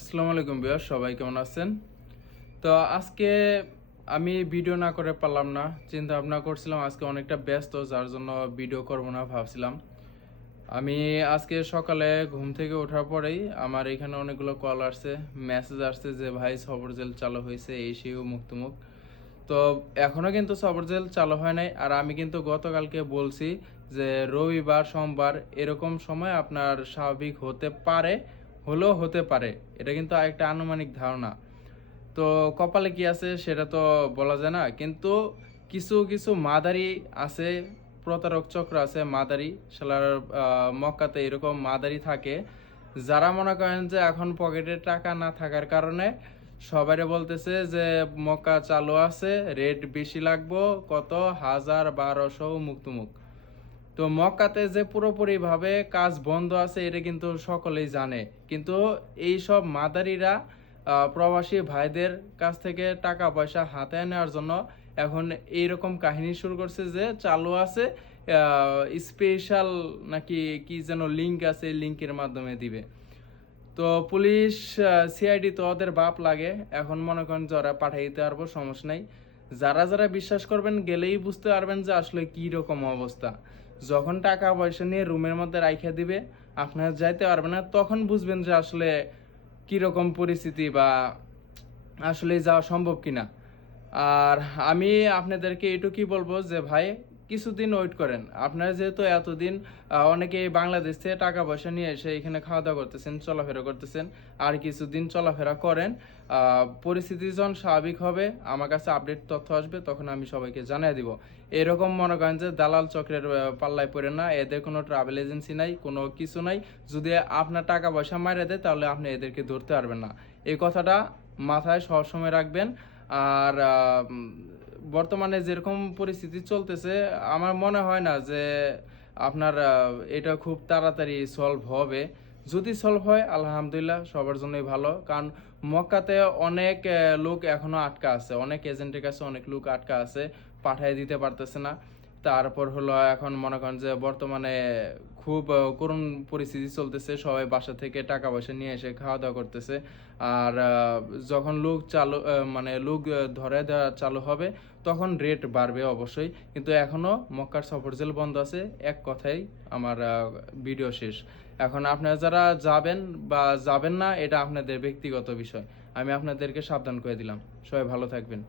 আসসালামু আলাইকুম ভিউয়ার, সবাই কেমন আছেন? তো আজকে আমি ভিডিও না করে পারলাম না। চিন্তা ভাবনা করছিলাম আজকে অনেকটা ব্যস্ত, যার জন্য ভিডিও করব না ভাবছিলাম। আমি আজকে সকালে ঘুম থেকে ওঠার পরেই আমার এখানে অনেকগুলো কল আসছে, মেসেজ আসছে যে ভাই সবর জেল চালু হয়েছে, এই সেই মুখ তুমুক। তো এখনো কিন্তু সবর জেল চালু হয় নাই। আর আমি কিন্তু গতকালকে বলছি যে রবিবার সোমবার এরকম সময় আপনার স্বাভাবিক হতে পারে, হলেও হতে পারে। এটা কিন্তু একটা আনুমানিক ধারণা। তো কপালে কি আছে সেটা তো বলা যায় না, কিন্তু কিছু কিছু মাদারি আছে, প্রতারক চক্র আছে, মাদারি শালার মক্কাতে এরকম মাদারি থাকে, যারা মনে করেন যে এখন পকেটে টাকা না থাকার কারণে সবাইরে বলতেছে যে মক্কা চালু আছে, রেট বেশি লাগবো, কত 1000-1200 মুক্তমুখ। তো মক্কাতে যে পুরোপুরিভাবে কাজ বন্ধ আছে এটা কিন্তু সকলেই জানে, কিন্তু এই সব মাদারিরা প্রবাসী ভাইদের কাছ থেকে টাকা পয়সা হাতে নেওয়ার জন্য এখন এইরকম কাহিনী শুরু করছে যে চালু আছে, স্পেশাল নাকি কি যেন লিঙ্ক আছে, লিঙ্কের মাধ্যমে দিবে। তো পুলিশ সিআইডি তো ওদের বাপ লাগে, এখন মনে করেন যে ওরা পাঠিয়ে দিতে পারবো, সমস্যা নাই। যারা যারা বিশ্বাস করবেন গেলেই বুঝতে পারবেন যে আসলে কি রকম অবস্থা। যখন টাকা পয়সা নিয়ে রুমের মধ্যে রাইখা দিবে, আপনারা যাইতে পারবেন না, তখন বুঝবেন যে আসলে কি রকম পরিস্থিতি বা আসলে যাওয়া সম্ভব কিনা। আর আমি আপনাদেরকে এটুকুই বলবো যে ভাই কিছুদিন ওয়েট করেন। আপনারা যেহেতু এতদিন অনেকেই বাংলাদেশ থেকে টাকা পয়সা নিয়ে এসে এখানে খাওয়া দাওয়া করতেছেন, চলাফেরা করতেছেন, আর কিছুদিন চলাফেরা করেন। পরিস্থিতি যখন স্বাভাবিক হবে, আমার কাছে আপডেট তথ্য আসবে, তখন আমি সবাইকে জানিয়ে দিব। এরকম মনে করেন যে দালাল চক্রের পাল্লায় পড়ে না, এদের কোনো ট্রাভেল এজেন্সি নাই, কোনো কিছু নাই। যদি আপনার টাকা পয়সা মারিয়ে দেয় তাহলে আপনি এদেরকে ধরতে পারবেন না। এই কথাটা মাথায় সবসময় রাখবেন। আর বর্তমানে যেরকম পরিস্থিতি চলতেছে, আমার মনে হয় না যে আপনার এটা খুব তাড়াতাড়ি সলভ হবে। যদি সলভ হয় আলহামদুলিল্লাহ, সবার জন্যই ভালো। কারণ মক্কাতে অনেক লোক এখনো আটকা আছে, অনেক এজেন্টের কাছে অনেক লোক আটকা আছে, পাঠিয়ে দিতে পারতেছে না। তারপর হলো এখন মনে করেন যে বর্তমানে খুব করুণ পরিস্থিতি চলতেছে, সবাই বাসা থেকে টাকা পয়সা নিয়ে এসে খাওয়া দাওয়া করতেছে। আর যখন লোক চালু মানে লোক ধরে দেওয়া চালু হবে, তখন রেট বাড়বে অবশ্যই। কিন্তু এখনো মক্কার সফর জেল বন্ধ আছে, এক কথাই আমার ভিডিও শেষ। এখন আপনারা যারা যাবেন বা যাবেন না এটা আপনাদের ব্যক্তিগত বিষয়, আমি আপনাদেরকে সাবধান করে দিলাম। সবাই ভালো থাকবেন।